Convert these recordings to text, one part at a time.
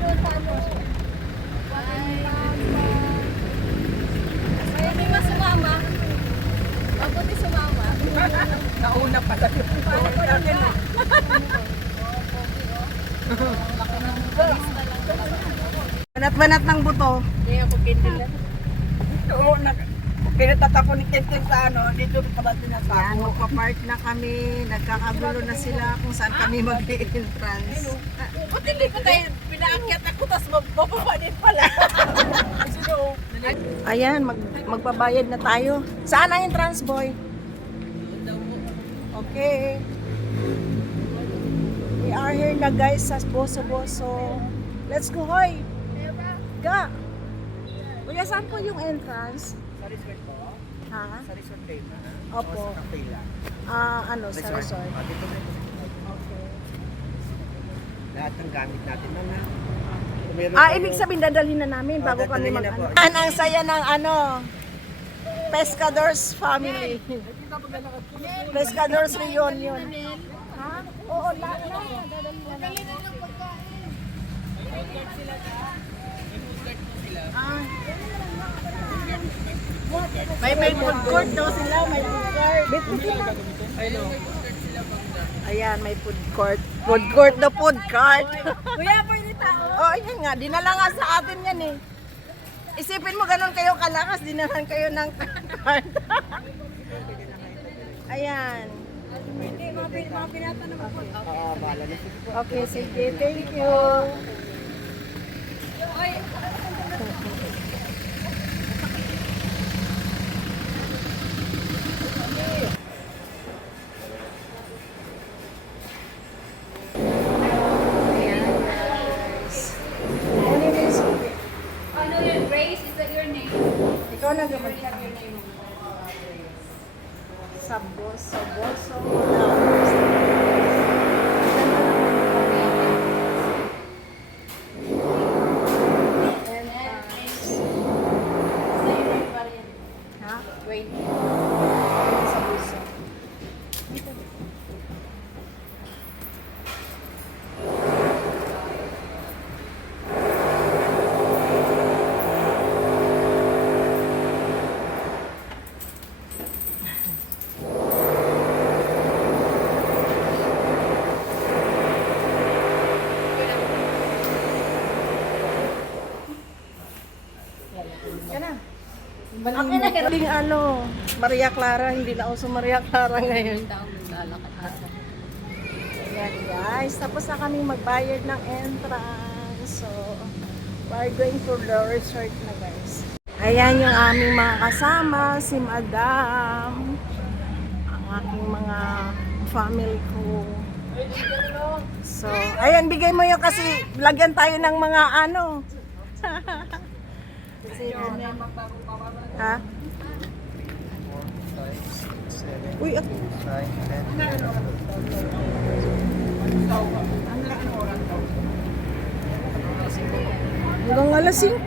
doon sa ano. Kaya may mas sumama. Mabuti sumama. Nauna pa sa Banat-banat ng buto. Hindi ako kindilan. Oo, pinatatapo ni Kentin sa ano, dito sa ba't Yan, tinatapo. magpa-park na kami. Nagkakagulo na sila kung saan kami mag-entrance. Ba't hindi ko tayo pinaakyat ako, tapos mababa din pala. Sino? Ayan, magbabayad na tayo. Saan ang entrance, boy? Okay. We are here na guys sa Boso Boso. Let's go, hoy! Ga! Kuya, saan po yung entrance? Sa resort po? Ha? Sa resort kayo na? Opo. O sa cafe lang? Ano, sa resort. Dito na yung Okay. lahat ng gamit natin na na. Ibig sabihin dadalhin na namin bago kami dadalhin na mag-ano. po. Ang saya ng Pescadors family. Pescadors reunion. Ha? Oo, lahat na. Dadalhin na namin. May food court daw sila, may food court. Ayan, may food court. Food court na food court. Kuya, pwede tao. Oh, ayan nga, dinala nga sa atin yan eh. Isipin mo ganun kayo kalakas, dinalan kayo ng card. Ayan. Hindi, mga pinata naman po. Bahala na. Okay, sige, thank you. Oy, ano yun, Grace? Is that your name? Ikaw na gamag. You have your name. Saboso. Ha? Wait. Saboso. Akin na hiring Maria Clara, hindi na uso Maria Clara ngayon. Ayan guys, tapos na kami magbayad ng entrance. So, we're going to the resort na guys. Ayan yung aming mga kasama, si Madam, ang aking mga family ko. So, ayan, bigay mo yung kasi lagyan tayo ng mga kasi ha? Uy, hanggang alas 5.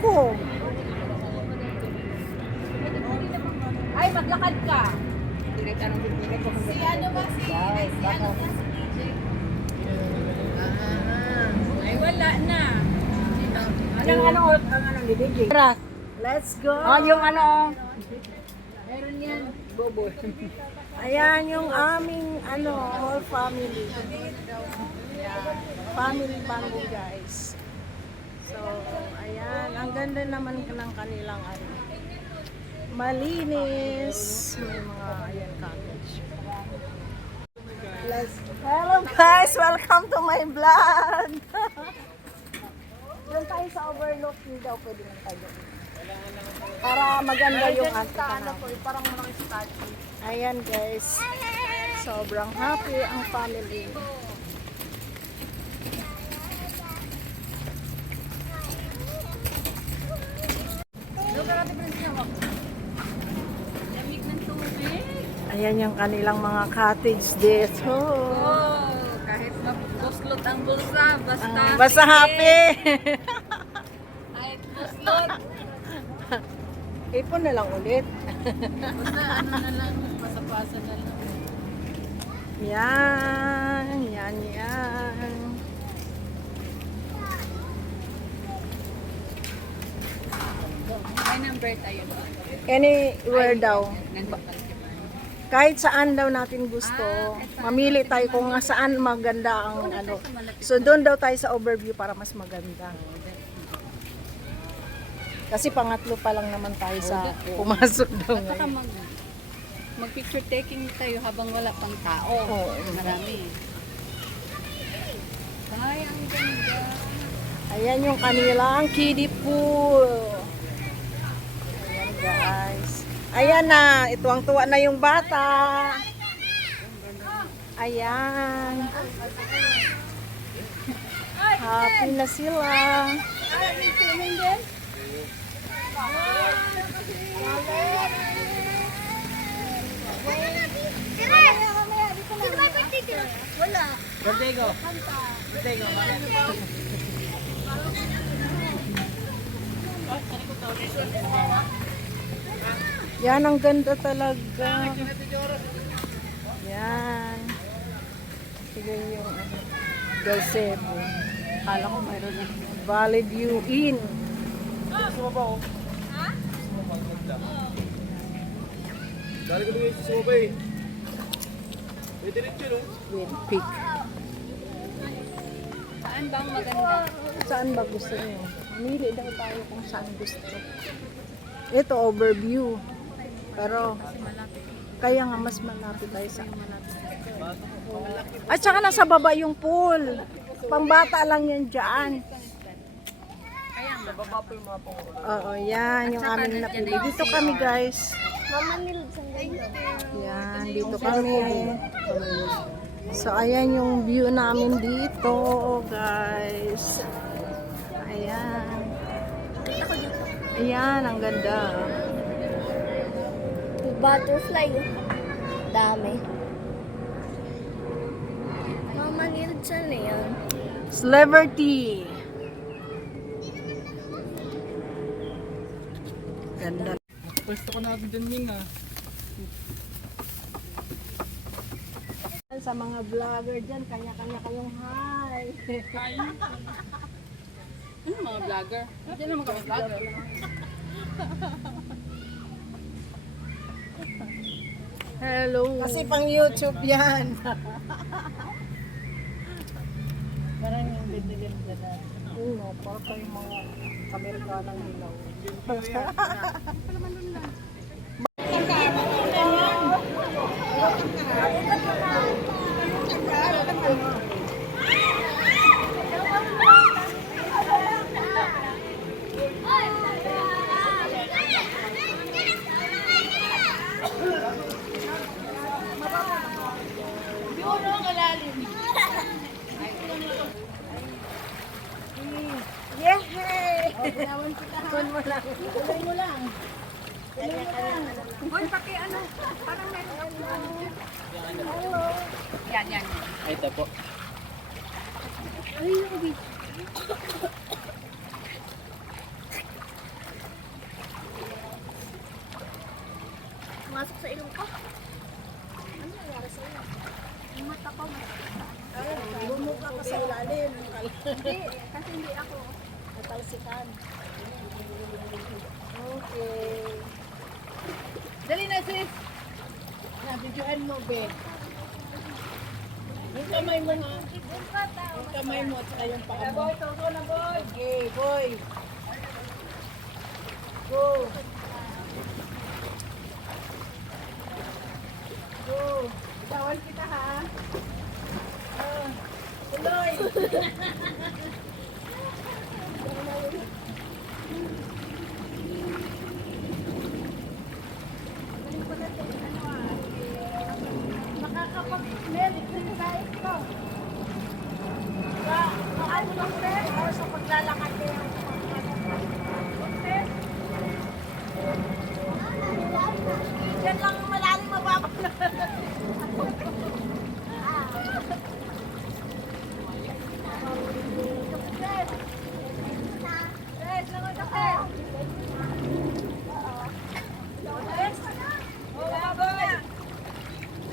Ay, maglakad ka. Si ano ba si DJ? Ay, wala na. Anong DJ? Let's go! Yung meron yan. Bobo. Ayan yung aming whole family. Family bando guys. So, ayan, ang ganda naman ng kanilang malinis. May mga cottage. Hello guys, welcome to my vlog. Doon tayo sa overlook, hindi daw pwede ng tayo. Para maganda yung ating Parang malaking statue. Ayan guys, sobrang happy ang family. Lamig ng tubig. Ayan yung kanilang mga cottage dito. Oh, kahit mabuslot ang bulsa, Basta happy! Kahit buslot. Ipon na lang ulit. Basta ano na lang, pasapasa na lang. Yan. number tayo. Anywhere daw. Nandun pa. Kahit saan daw natin gusto. Mamili tayo kung nga saan maganda ang ano. So doon daw tayo sa overview para mas maganda. Kasi pangatlo pa lang naman tayo sa pumasok daw At saka ngayon. mag-picture taking tayo habang wala pang tao. Oo. Marami. Ay, ang ganda. Ayan yung kanilang kiddie pool. Ayan guys. Ayan na, ituwang-tuwa na yung bata. Ayan. Happy na sila. Wala. Yan, ang ganda talaga. Yan. Sige yung ano, gazebo. Kala ko mayroon na. Valley View Inn. Dali ko din sa subay. Pwede rin yun, oh. Twin Peak. Saan bang maganda? Saan ba gusto niyo? Mamili daw tayo kung saan gusto. Ito, overview. Pero, kaya nga mas malapit tayo sa At saka nasa baba yung pool. Pambata lang yan dyan. Oo, yan yung aming napili. Dito kami guys. Yan, dito kami. So, ayan yung view namin dito, guys. Ayan. Ayan, ang ganda. Butterfly. Dami. Mama, nilid saan na yan? Celebrity. Ganda. Pwesto ko natin dyan, Ming, ah. Sa mga vlogger dyan, kanya-kanya kayong hi. Ano mga vlogger? Diyan naman kami vlogger. Hello. Kasi pang YouTube yan. Parang yung ganda-ganda na. Oo, para kayong mga Amerikanang hilaw. Yehey! Kun mo lang. Kun mo lang. Hoy, paki ano? Parang meron ako ano. Hello. Yan. Ay, ito po. Masok sa ilong ko. Ano nangyari sa iyo? Yung mata ko. Bumuka ka sa ilalim. Hindi, kasi hindi ako. Natalsikan. Okay. Dali na, sis. Nabidyoan mo, be. Yung kamay mo, ha? Yung kamay mo at saka yung paa mo. Boy, tuto na, boy. Okay, boy. Go. Go. Bawal kita, ha? Tuloy. Makakapag-smell, exercise ko. Sa ano lang, friend? O sa paglalakad kayo. Diyan lang malalim mababa na.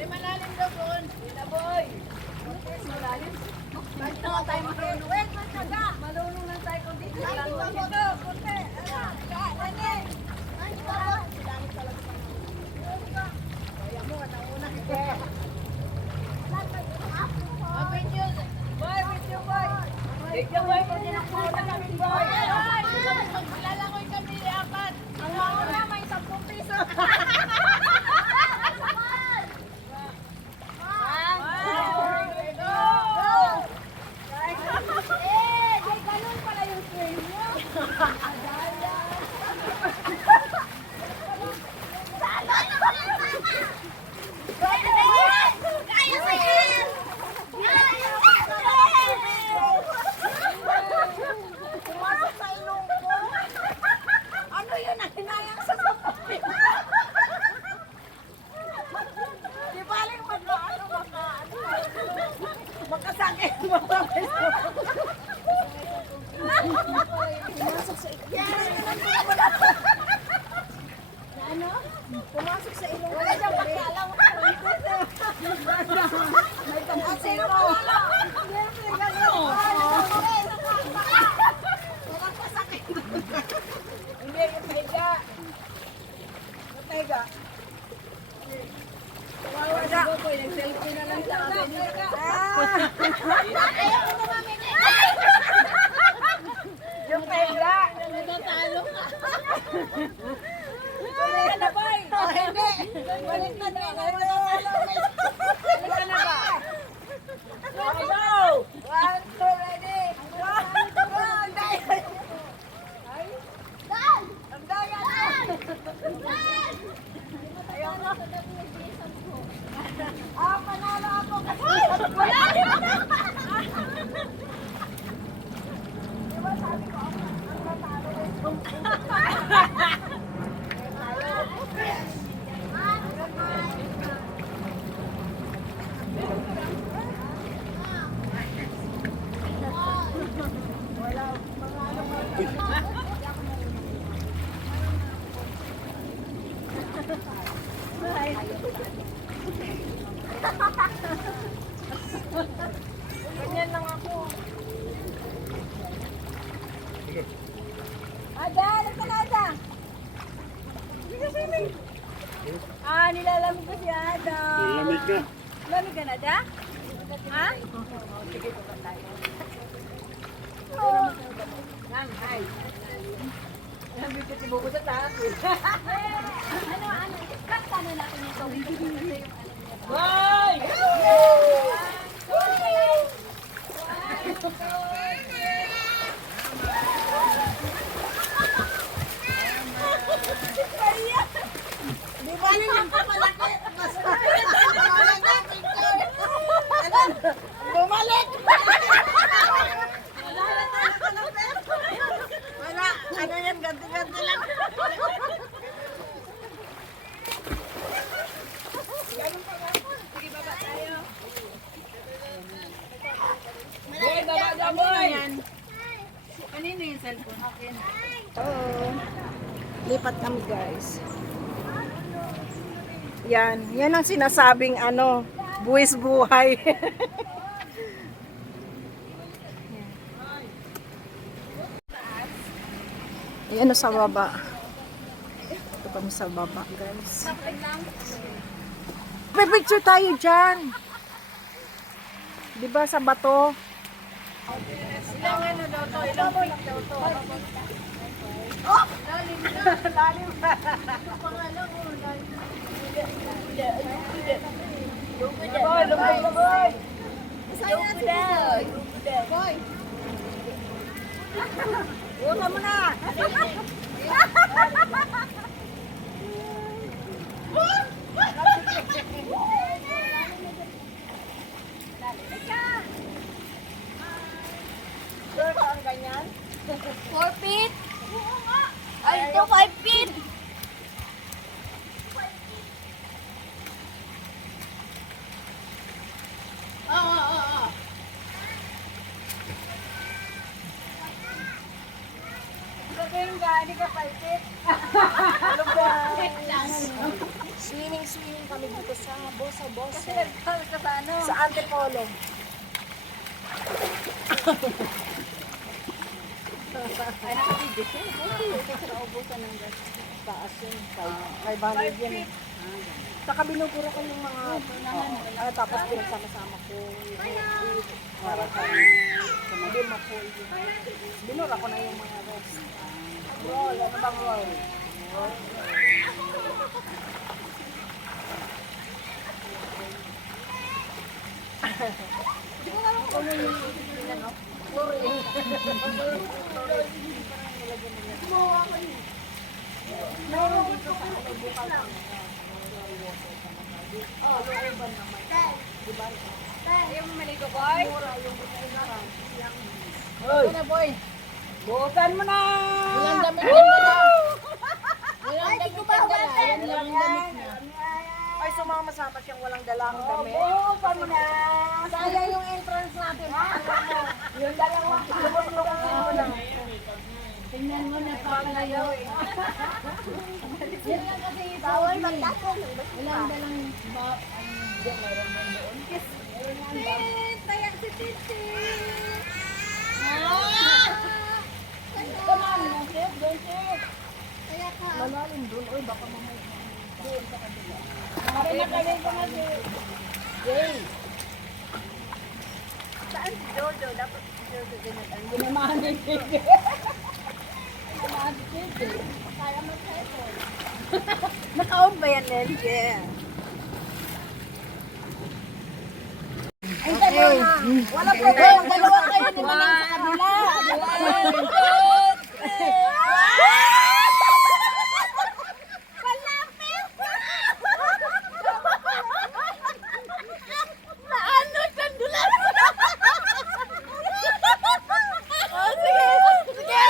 May malalim daw doon. Wala, boy. Malalim. Bakit na nga tayo marunong? Marunong lang tayo kung dito. Ay, di ba mo to? Kunti. Kaya sa yan! Pumasok sa ilong ko. Ano yun ang hinayang sa sapapi? Di baling makasakit mo. Pumasok sa Ano? Pumasok sa ilong ko. Wala siyang pakialam. May kamusin ko. Walang pasakit. Hindi, yung taiga. Yung taiga. Wala ko po, nag-selfie na lang sa akin. Ayaw ko naman. Yung taiga. Natatalo ka. Balik ka na ba? Hindi. Balik na na. Balik ka na ba? Go! 1, 2, ready? Go! Go! Ang daya. Dan! Ang daya. Dan! Ayaw na. Panalo ako kasi. Wala! Di ba sabi ko, ang natalo ay ganyan lang ako. Ada, nagkalada. Sige, swimming. Nilalamig ko si Ada. Lamig ka. Lamig ka na, Ada? Ha? Sige, tukan tayo. Lang, hi. Lamig ko si Bubo sa taas. Ano? Iskata na natin yung tawid. Kasi yung ano niya. Bye! Di ba yung papalaki? Bumalik! Wala, ano yan, ganti-ganti lang. Boy, baba dyan, boy! Kanino yung cellphone? Akin. Lipat kami, guys. Yan ang sinasabing buwis buhay. Yan sa baba. Ito kami sa baba, guys. Picture tayo dyan. Diba sa bato? Ilang ano daw to? Ilang feet daw to? Lalim pa. Boy, lumay ka, boy. Boy. Uta mo na. Sure ka ang ganyan? 4 feet? Ay, ito 5 feet. Oo. Sabihin ka, hindi ka palpit. Ano ba? Swimming kami dito sa Bosa. Kasi nagtawag ka sa ano? Sa Antipolo. Ay, nakabidyo siya. Kasi naubusan ng gas. Taas yun. Kay Banod yan eh. Saka binubura ko yung mga tapos pinagsama-sama ko. Para hindi ma-full. Binura ko na yung mga rest. Roll, ano bang roll? Ayaw mo maligo, boy? Ito na, boy. Bukan mo na! Walang damit ang dala. Walang damit ang dala. Yan lang ang damit niya. Ay, sumama-sama siyang walang dalang damit. Bukan mo na. Sayang yung entrance natin. Yung dalawa, lubog-lubogin mo na. Tingnan mo na papalayo. Yan lang kasi bawal magdakong. Walang dalang ba? Diyan, mayroon man doon. Tayak si Titi. Come on, Chef. Don't you? Tayak ka. Malalim doon. Uy, baka mamay. Doon sa kanila. Pare na kami ko na si Jay. Saan si Jojo? Dapat si Jojo ganyan. Ginamahan ni Jay. Ginamahan si Jay. Kaya mag-cycle. Naka-on ba yan, Nelje? Ay, tayo na. Wala problema. Dalawa kayo ni Manang sa kabila. Paano siyang dulas? Oh, sige. Sige.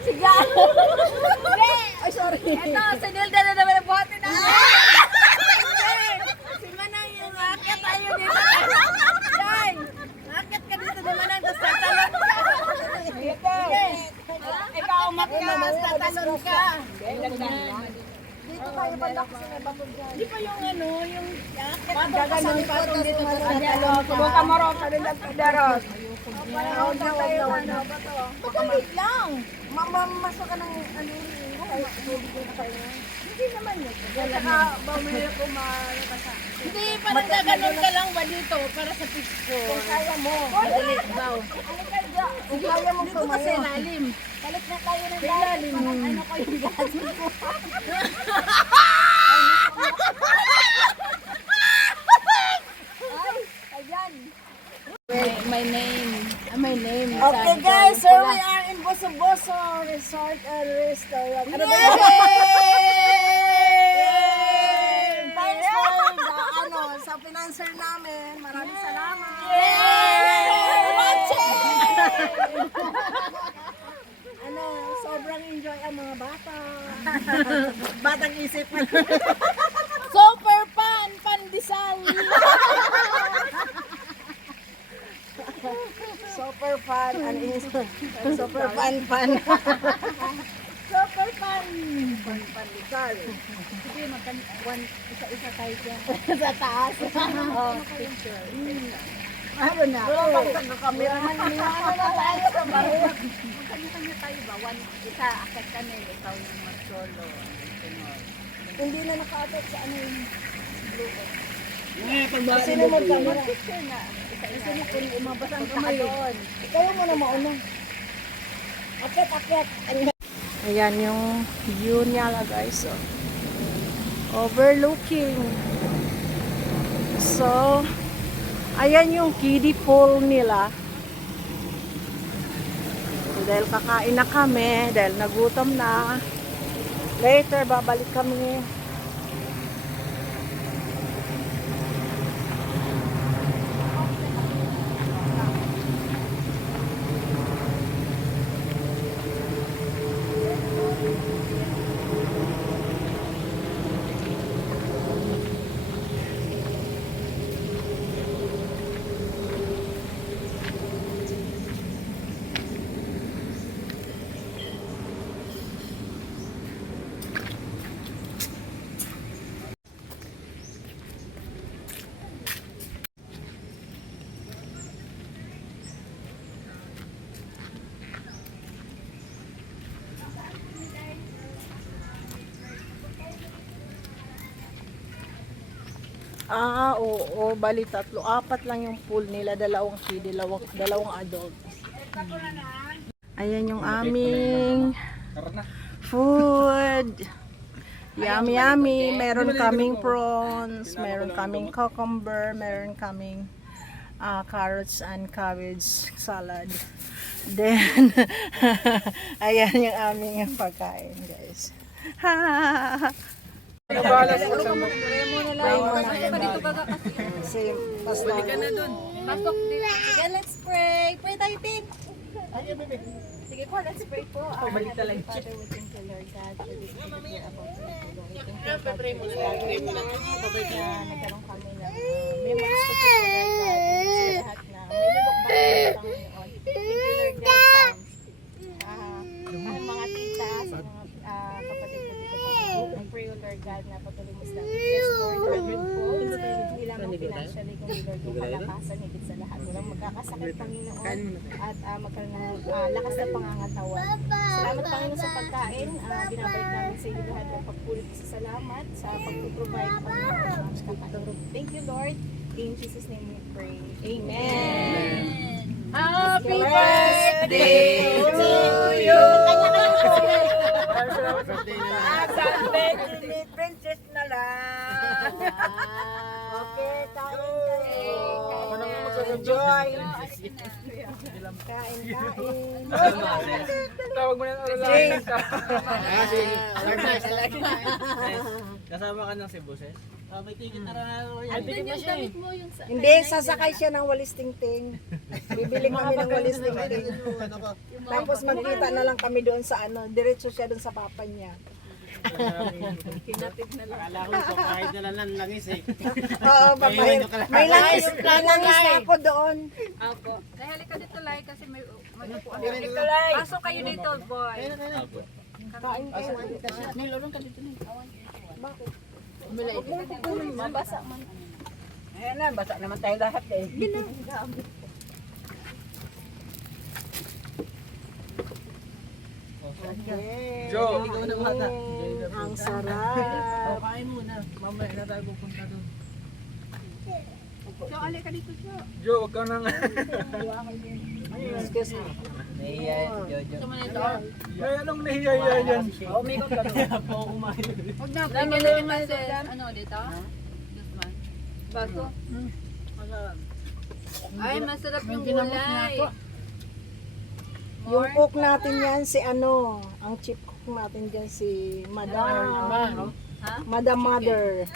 Sige. Ay, sorry. Ito, sinilda na naman ang bote namin. Si Manang yung akit tayo dito. Day, akit ka dito ni Manang, tapos tatalon ka. Sige. Ikaw umakyat, tapos tatalon ka. Dito tayo banda kasi may bato dyan. Di pa yung ano, yung Gaganon patong dito sa Santiago. Subukan mo rin. Sabi lang sa Daros. Huwag na tayo. Pagkalit lang. Masok ka ng ano rin. Ay, tubig na kayo. Hindi naman yun. Saka, bumili ko sa... Hindi, parang gaganon ka lang ba dito para sa picture. Kung kaya mo. Dali, baw. Kung kaya mo Dito kasi tumayo. lalim. Balik na tayo ng Lalim. ano ko yung gadget ko. Ayan. My name. My name. Okay guys, so we are in Boso-Boso Resort and Restaurant. Ano ba yun? Thanks for the, sa financer namin. Maraming salamat. Sobrang enjoy ang mga bata. Batang isip. Super pan, pandesal. Super fun. Ano is super fun. Super pan. Pandesal. Sige, isa-isa tayo dyan. Sa taas. Oh, picture. Ano na? Pagpag na camera. Ano na tayo sa baro? Magkanya-kanya tayo ba? Isa, akit kami. Ikaw yung mag-solo. Hindi na naka-attach sa ano yung Pagbalik sino mag-camera? Picture na. Isa-isa na kung umabas ang Kamay. doon. Ikaw mo na mauna. Akit. Ayan yung view niya guys. So, overlooking. So, ayan yung kiddie pool nila. So, dahil kakain na kami, dahil nagutom na. Later, babalik kami. Oo, bali tatlo. Apat lang yung pool nila, dalawang kiddie, dalawang adult. Ayan yung aming food. Yummy. Meron kaming prawns, meron kaming cucumber, meron kaming carrots and cabbage salad. Then, ayan yung aming pagkain, guys. Same, basta. Pasok din. Sige, let's pray. Pray tayo, Tin. Sige po, let's pray po. Heavenly Father, we thank you, Lord God, for this beautiful about us. We thank you, God, for this nagkaroon kami ng memories to people, Lord God. Sa lahat na may lulok ba ng Panginoon. Thank you, Lord God, sa mga tita, sa mga kapatid ko dito. I pray, O Lord God, na patuloy mo sila. Yes, Lord, hindi lamang financially, kundi Lord, yung kalakasan, higit sa lahat. Walang magkakasakit, Panginoon, at magkaroon ng lakas na pangangatawan. Salamat, Panginoon, sa pagkain. Binabalik namin sa iyo lahat ng pagpulit sa salamat, sa pag-provide, Panginoon, sa kakain. Thank you, Lord. In Jesus' name we pray. Amen. Happy birthday to you! Sunday, ni princess na lang. Okay, kain kayo. Enjoy. Kain. Tawag mo na ang lalaki. Kasama ka ng Cebu, sis? May tingin na rin. Hindi, sasakay siya ng walis tingting. Bibili kami ng walis tingting. Tapos magkita na lang kami doon sa diretso siya doon sa papa niya. Akala ko papahid na lang langis eh. Oo, papayag. May langis na ako doon. Apo. Dahil ka dito, Lai, kasi may upuan. Dito, Lai. Pasok kayo dito, boy. Kain kayo. Nilorong ka dito na. Bakit? Mabasa man. Ayan na, basa naman tayo lahat eh. Joe, ikaw na bata. Ang sarap. Kain muna. Mamaya na tayo pupunta doon. So, alay ka dito, so. Joe, huwag ka nang... Excuse me. Ay, anong nahihiya yan? Umikot ka doon. Kaya po ako kumain. Huwag na, pwede naman ano dito? Jusman. Baso? Ay, masarap yung gulay. Yung cook natin yan si ang chief cook natin dyan si Madam. Madam Mother.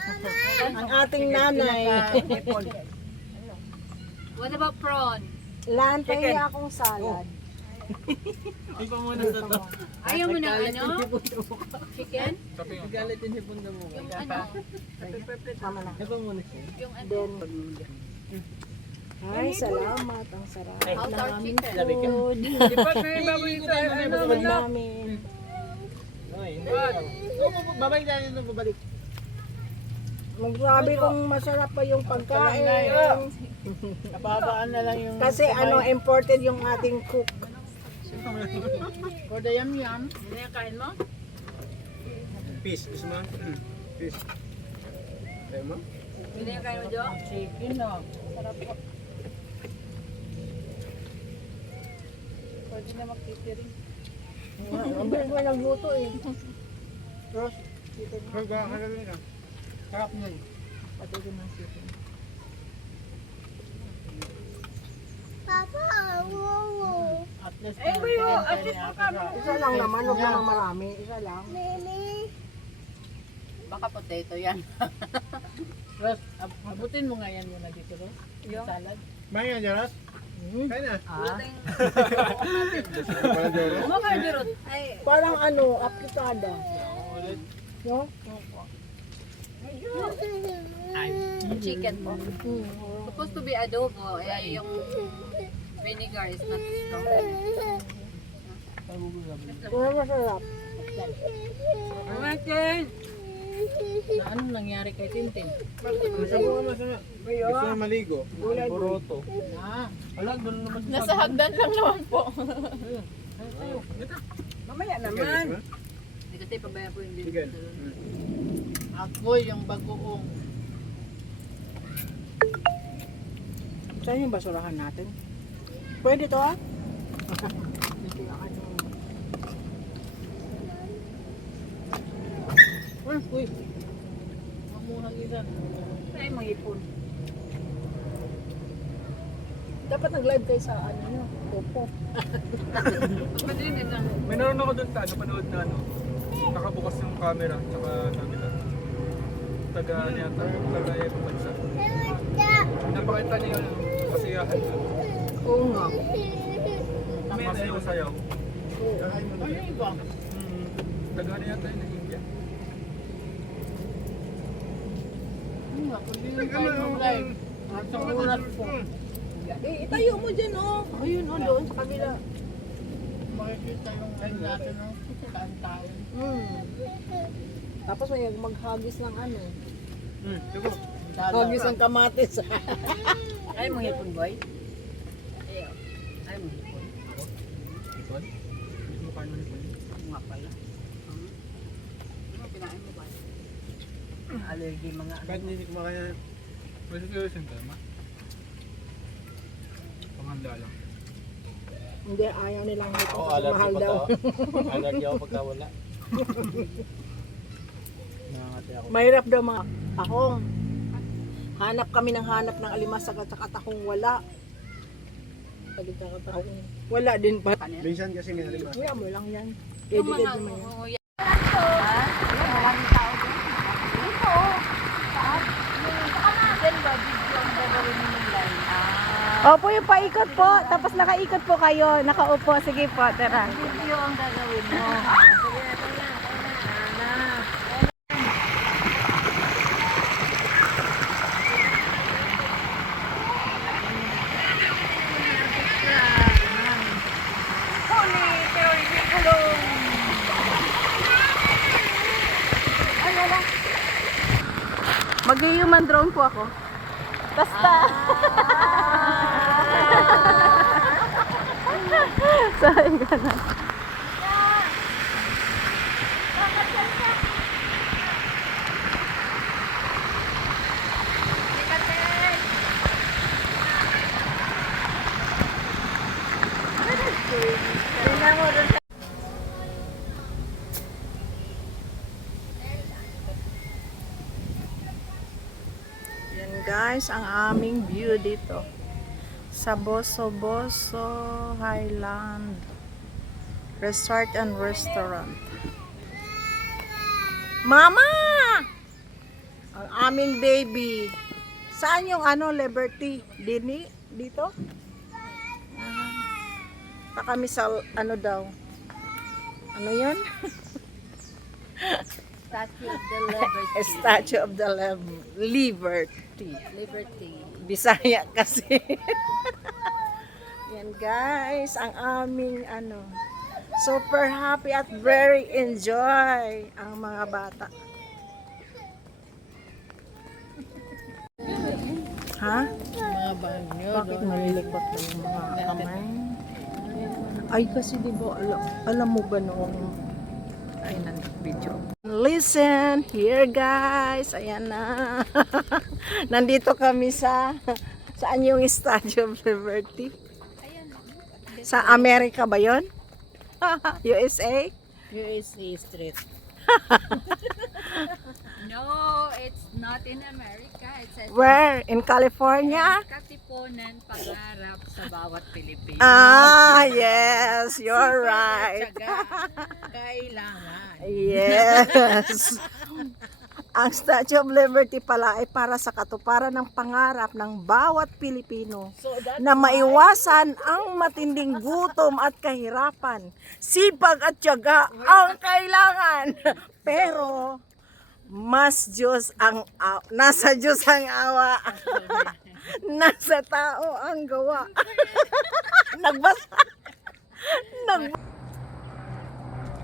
Ang ating nanay. What about prawn? Lan, pahingi akong salad. Hindi pa muna sa to. Ayaw mo na chicken? Galit yung hipon na mo. Yung ano? Tama na. Ito muna siya. Yung ano? Then, ay, salamat. Ang sarap How's ng our aming chicken? food. Di ba may baboy ko tayo? Food namin. Ay, babalik tayo nung babalik. Magsabi kong masarap pa yung pagkain. Napabaan na lang yung... Kasi imported yung ating cook. For the yum-yum. Ano yung kain mo? Fish, gusto mo? Fish. Ayaw mo? Ano yung kain mo, Jo? Chicken no. Sarap po. Pwede na mag-catering. Ang bilis mo nagluto eh. Sarap nun. Pwede naman chicken. At least Isa lang naman, huwag naman marami. Isa lang. Baka potato yan. Ros, abutin mo nga yan muna dito, Ros. Yung salad. Mayan niya, Ras? Kaya na. Kumakain di, Ros. Parang aplikada. No? Chicken po. Supposed to be adobo. Eh, yung vinegar is not strong. Pero masarap. Na anong nangyari kay Tintin? Gusto mo maligo? Boroto. Wala, doon naman sa Nasa hagdan lang naman po. Mamaya naman. Hindi kasi pabaya po yung Chicken. Ako yung bagoong. Saan yung basurahan natin? Pwede to ah? Uy. Mamuhang isa. Ay, mga ipon. Dapat nag-live kayo sa ano nyo, Popo. May naroon ako doon napanood na nakabukas yung camera, tsaka camera. Taga niya, taga ibang bansa. Napakita niya yung kasiyahan doon. Oo nga. Masayaw-sayaw. Taga niya tayo na India. Eh, itayo mo dyan, oh. Ayun, oh, doon sa kabila. Makikita yung ano natin, no? Taan-taan. Tapos may maghagis ng ano. Diba? Hagis ng kamatis. Ay, mga hipon, boy. Ay, mga hipon. Ipon? Hindi mo kain mo nipon. Nga pala. Ano kinain mo ba? Allergy mga ano. Kahit hindi kumakain, pwede kayo yung tema. Panghanda lang. Hindi, ayaw nilang ito. Oo, Kasi mahal daw. Allergy ako pagka wala. Nangangati ako. Mahirap daw mga tahong. Hanap kami ng hanap ng alimasag at saka tahong wala. Wala din pa. Minsan kasi may alima. Kuya mo lang yan. Edited naman yan. Opo, yung paikot po. Tapos nakaikot po kayo. Nakaupo. Sige po, tara. Video ang gagawin mo. Mag-human drone po ako. Basta. Sorry ka na. Yan guys, ang aming view dito. Sa Boso Highland Resort and Restaurant. Mama! Ang aming baby. Saan yung ano, Liberty? Dito? Pa kami sa ano daw? Ano yan? Statue of the Liberty. Statue of the Liberty. Liberty. Bisaya kasi. Yan guys, ang aming ano, super happy at very enjoy ang mga bata. Ha? Mga banyo. Bakit nalilikot na yung mga kamay? Ay kasi di ba, alam mo ba noong ay video. Listen, here guys. Ayan na. Nandito kami sa saan yung Statue of Liberty? Sa Amerika ba yun? USA? USA Street. No, it's not in America. It's a Where? In California? katipunan pangarap sa bawat Pilipino. Ah, yes. You're right. Kailangan. Yes. Ang Statue of Liberty pala ay para sa katuparan ng pangarap ng bawat Pilipino na maiwasan ang matinding gutom at kahirapan. Sipag at tiyaga ang kailangan. Pero mas Diyos ang nasa Diyos ang awa. Nasa tao ang gawa. Nagbasa.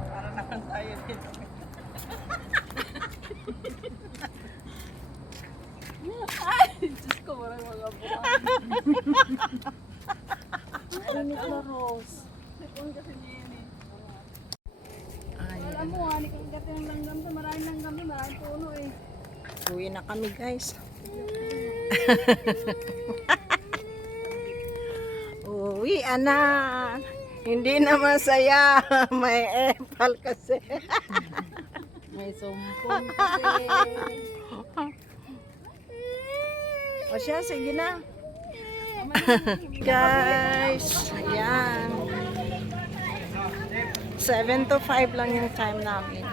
Para naman tayo dito. Diyos ko, marang mga buwan. Alam mo, hani kang gati ng langgam to. Maraming langgam to. Maraming puno eh. Uwi na kami guys. Uwi na. Hindi na masaya. May epal kasi. May sumpong kasi. O siya, sige na. Guys, ayan. 7 to 5 lang yung time namin.